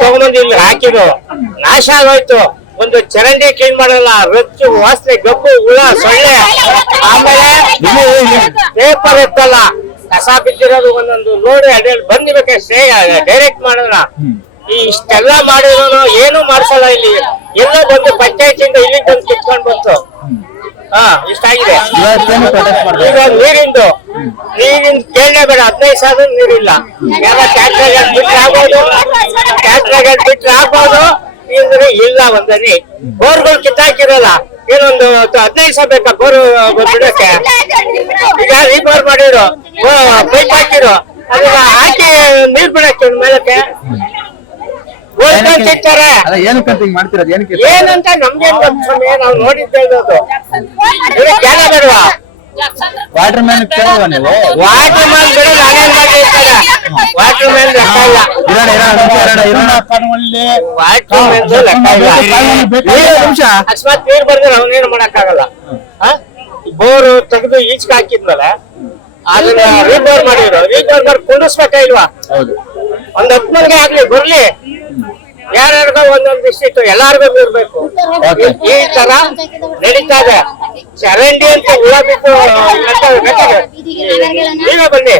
ತಗೊಂಡ್ ಇಲ್ಲಿ ಹಾಕಿದ್ರು, ನಾಶ ಆಗೋಯ್ತು. ಒಂದು ಚರಂಡಿ ಕ್ಲೀನ್ ಮಾಡಲ್ಲ, ರೊಚ್ಚು ವಾಸನೆ, ಗಬ್ಬು, ಹುಳ, ಸೊಳ್ಳೆ. ಆಮೇಲೆ ಪೇಪರ್ ಎತ್ತಲ್ಲ, ಕಸ ಬಿದ್ದಿರೋದು ಒಂದೊಂದು ಲೋಡ್ ಅಡ್ಡಲ್ಲಿ ಬಂದಿಬೇಕಷ್ಟೇ ಡೈರೆಕ್ಟ್ ಮಾಡಿದ್ರ. ಈ ಇಷ್ಟೆಲ್ಲ ಮಾಡಿರೋನು ಏನು ಮಾಡ್ಸಲ್ಲ ಇಲ್ಲಿ. ಎಲ್ಲ ಬಂದು ಪಂಚಾಯತಿಂದ ಇಲ್ಲಿ ಬಂದು ಕಿತ್ಕೊಂಡ್ ಬಂತು. ಇಷ್ಟಾಗಿದೆ. ಈಗ ನೀರಿಂದು ಕೇಳಲೇ ಬೇಡ, 15 ಸಾವಿರ ನೀರಿಲ್ಲ. ಎಲ್ಲ ಟ್ಯಾಕ್ಟರ್ ಬಿಟ್ರೆ ಆಗ್ಬೋದು, ಇದ್ರೆ ಇಲ್ಲ. ಒಂದನಿ ಬೋರ್ಗಳು ಕಿತ್ತಾಕಿರಲ್ಲ, ಏನೊಂದು 15 ಸಾವಿರ ಬೇಕಾ ಬೋರ್ ಬಿಡಕ್ಕೆ? ಈಗ ರೀಬೋರ್ ಮಾಡಿರೋ ಪೈಪ್ ಹಾಕಿರೋ, ಅದನ್ನ ಹಾಕಿ ನೀರ್ ಬಿಡಕ್ಕೆ ಮೇಲಕ್ಕೆ ಏನಂತ ನಮ್ಗೆ ನಾವು ನೋಡಿದ್ದೆ. ಜ್ಞಾನ ಬೇಡವಾ? ವಾಟರ್ ಮ್ಯಾನ್ ಕೇಳುವ ನೀವು? ವಾಟರ್ ಮ್ಯಾನ್ ಬೇಡ, ನಾನೇನ್ ಮಾಡಿರ್ತಾರೆ. ವಾಟರ್ ಮ್ಯಾನ್ ಲೆಕ್ಕ ಇಲ್ಲ. ಅಕಸ್ಮಾತ್ ನೀರ್ ಬಂದ್ರೆ ಅವನೇನು ಮಾಡಕ್ಕಾಗಲ್ಲ. ಬೋರ್ ತೆಗೆದು ಈಚೆಗೆ ಹಾಕಿದ್ಮೇಲೆ ಅದನ್ನ ರೀಬೋರ್ ಮಾಡಿದ್ರು. ರೀಬೋರ್ ಕುಂಡಿಸ್ಬೇಕಾ ಇಲ್ವಾ? ಒಂದ್ 10 ಮಂದಿಗೆ ಆಗ್ಲಿ ಬರ್ಲಿ, ಯಾರ್ಯಾರಿಗೋ ಒಂದೊಂದು ಇಷ್ಟಿತ್ತು, ಎಲ್ಲಾರ್ಗು ಇರ್ಬೇಕು. ಈ ತರ ನಡೀತಾ ಇದೆ. ಚರಂಡಿ ಅಂತ ಹುಳ ಬಿಟ್ಟು ನೀವೇ ಬನ್ನಿ.